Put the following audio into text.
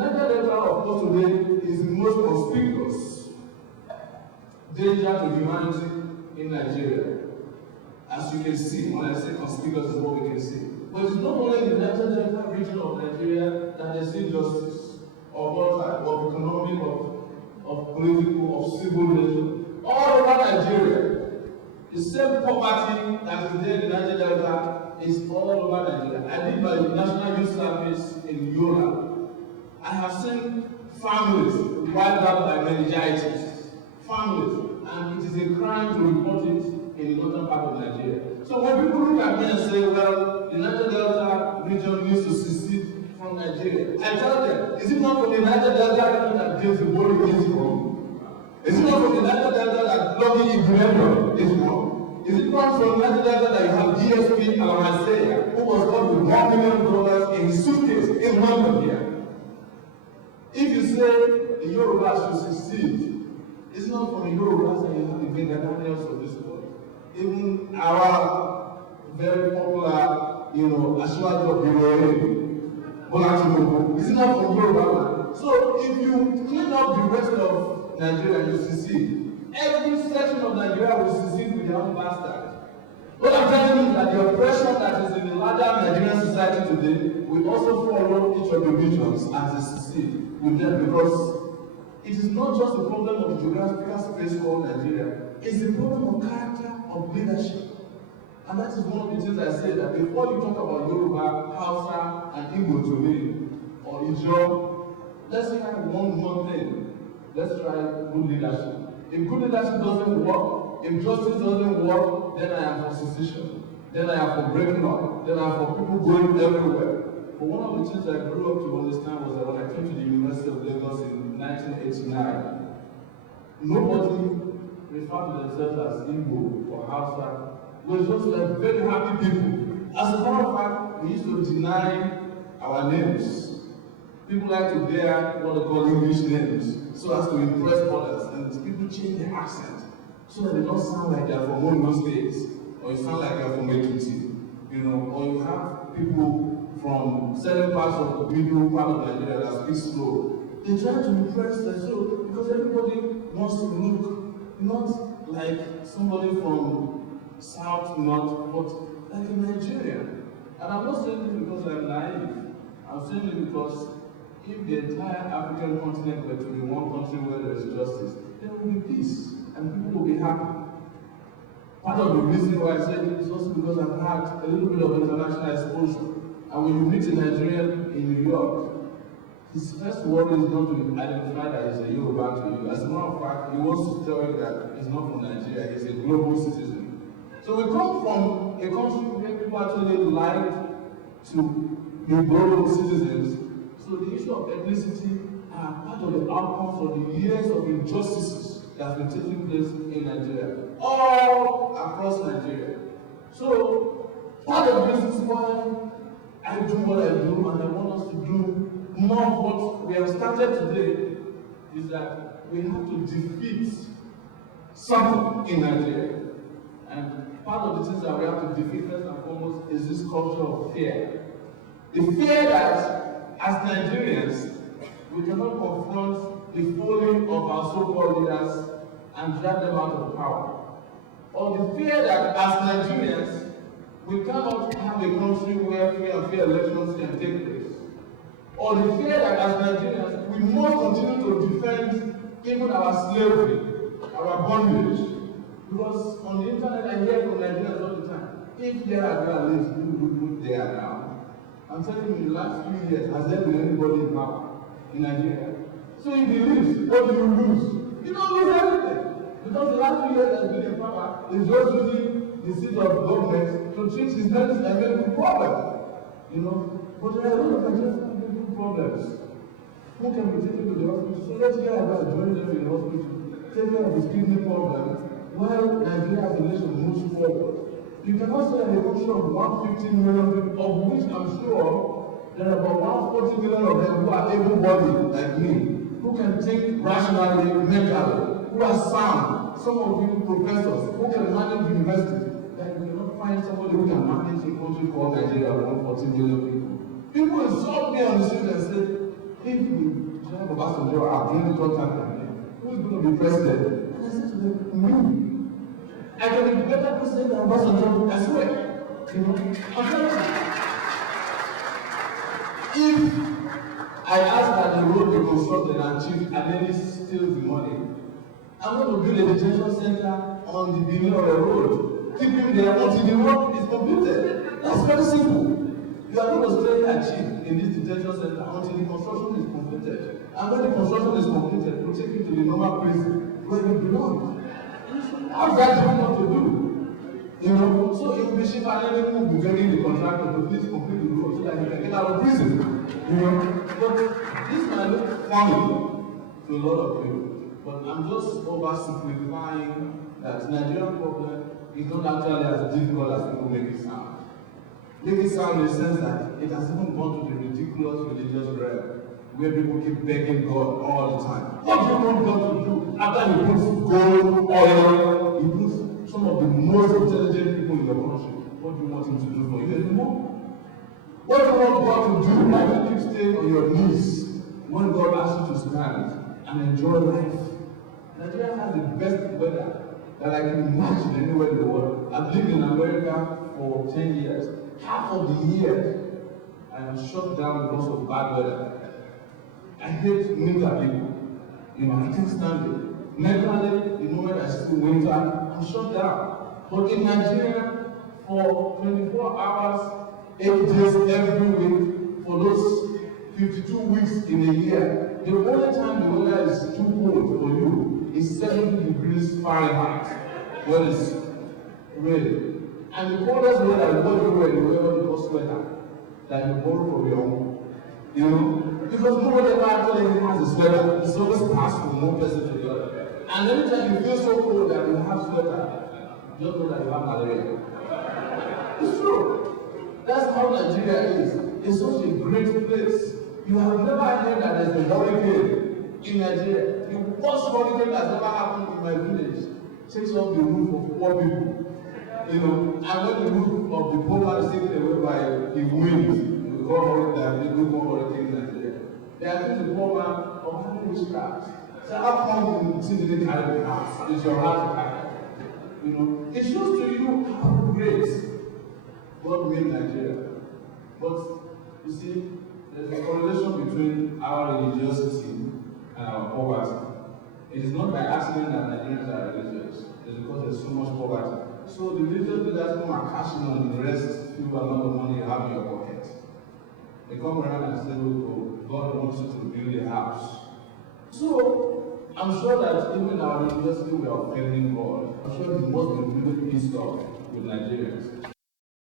Niger Delta, of course, today is the most conspicuous danger to humanity in Nigeria. As you can see, when I say conspicuous, is what we can see. But it's not only in the Niger Delta region of Nigeria that there's injustice, of all types, of economic, of political, of civil nature. All over Nigeria, the same poverty that is there in the Niger Delta is all over Nigeria. I did my National Youth Service in Yola. I have seen families wiped out by meningitis. Families. And it is a crime to report it in the northern part of Nigeria. So when people look at me and say, well, the Niger Delta region needs to secede from Nigeria, I tell them, is it not from the Niger Delta region that James Ibori is from? Is it not from the Niger Delta that Lucky Ibrahim is from? Is it not from the Niger Delta that you have DSP Alamaseya, who was caught with $1 million in his suitcase in London here? If you say the Yorubas should secede, it's not from the Yorubas that you have the Bengadaniels of this world. Even our very popular, Ashwadi of Iroyin, Bola Tinubu, it's not from Yoruba. So if you clean up the rest of Nigeria, you secede. Every section of Nigeria will secede with their own bastard. What I'm telling you is that the oppression that is in the larger Nigerian society today will also follow each of the regions as they secede with them, because it is not just a problem of the geographical space called Nigeria, it's a problem of character, of leadership. And that is one of the things I say, that before you talk about Yoruba, Hausa, and Igbo to me, or Ijaw, let's try one thing. Let's try good leadership. If good leadership doesn't work, if justice doesn't work, then I am for secession. Then I am for breaking up. Then I am for people going everywhere. But one of the things I grew up to understand was that when I came to the University of Lagos in 1989, nobody referred to themselves as Igbo or Hausa. We were just like very happy people. As a matter of fact, we used to deny our names. People like to bear what they call English names so as to impress others, and people change their accent so that they don't sound like they're from one of those states, or you sound like you're from Ekiti, or you have people from certain parts of the middle part of Nigeria that speak slow. They try to impress them, so because everybody wants to look not like somebody from South, North, but like a Nigerian. And I'm not saying this because I'm naive. I'm saying it because if the entire African continent were to be one country where there is justice, there will be peace and people will be happy. Part of the reason why I say it is also because I've had a little bit of international exposure. And when you meet a Nigerian in New York, his first worry is not to identify that he's a Yoruba to you. As a matter of fact, he wants to tell you that he's not from Nigeria, he's a global citizen. So we come from a country where people actually like to be global citizens. So the issue of ethnicity are part of the outcomes of the years of injustices that have been taking place in Nigeria, all across Nigeria. So part of this is why I do what I do, and I want us to do more of what we have started today, is that we have to defeat something in Nigeria. And part of the things that we have to defeat first and foremost is this culture of fear. The fear that as Nigerians, we cannot confront the folly of our so-called leaders and drag them out of power. Or the fear that as Nigerians, we cannot have a country where free and fair elections can take place. Or the fear that as Nigerians, we must continue to defend even our slavery, our bondage. Because on the internet, I hear from Nigerians all the time, if there are lives, who they are now. I'm telling you, in the last few years, has there been anybody in power in Nigeria? So if you lose, what do you lose? You don't lose everything. Because the last few years has been in power is just using the seat of government to treat his medicine and make good problem. But there are a lot of Nigerians who have problems. Who can be taken to the hospital? So let's get about joining them in the hospital, take care of his kidney problem, while Nigeria as a nation moves forward. You cannot say in a country of 150 million people, of which I'm sure there are about 140 million of them who are able-bodied like me, who can think rationally, mentally, who are sound, some of you professors, who can manage university. Like we cannot find somebody who can manage a country called Nigeria of 140 million people. People insult me on the street and say, if the General Obasanjo are doing the third time campaign, who is going to be president? And I said to them, me. I can be better president than Obasanjo, I swear. You know, I'm telling you. If I ask that the road be constructed and chief Adeni steals the money, I'm going to build a detention center on the beginning of the road, keep him there until the road is completed. That's very simple. You are going to stay achieve in this detention center until the construction is completed. And when the construction is completed, we'll take you to the normal prison where you belong. How's that difficult to do? You know, so it will be cheaper than who will be begging the contractor to please complete the road so that he can get out of prison. You know, but this might look funny to a lot of people, but I'm just oversimplifying that Nigerian problem is not actually as difficult as people make it sound. Make it sound in the sense that it has even gone to the ridiculous religious realm where people keep begging God all the time. What do you want God to do after He puts gold, oil, He puts some of the most intelligent people in the country? What do you want Him to do for you anymore? What do you want God to do? Why do you keep staying on your knees when God asks you to stand and enjoy life? Nigeria has the best weather that I can imagine anywhere in the world. I've lived in America for 10 years. Half of the year, I am shut down because of bad weather. I hate winter people. You know, I can't stand it. Mentally, the moment I see winter, I'm shut down. But in Nigeria, for 24 hours, 8 days every week, for those 52 weeks in a year, the only time the weather is too cold for you is 70 degrees Fahrenheit when it's raining. And the coldest weather is what you wear, you wear what you call sweater that you borrow from your home. You know? Because nobody ever actually has a sweater, it's always passed from one person to the other. And anytime you feel so cold that you have sweater, just know that you have malaria. It's true. That's how Nigeria is. It's such a great place. You have never heard that there's a hurricane in Nigeria. The worst hurricane that's ever happened in my village takes off the roof of 4 people. You know, and when the roof of the polar is taken away by the wind, we call hurricane in Nigeria. They are going to poor man of having witchcraft. So how come you see the carry the house? It's your heart to carry. You know, it shows to you how great God made Nigeria. But you see, there's a correlation between our religiosity and our poverty. It is not by accident that Nigerians are religious. It's because there's so much poverty. So the religious leaders come and cash in on the rest few amount of money you have in your pocket. They come around and say, oh, God wants you to build a house. So I'm sure that even our religiosity we are offending God. I'm sure He must be really pissed off with Nigerians.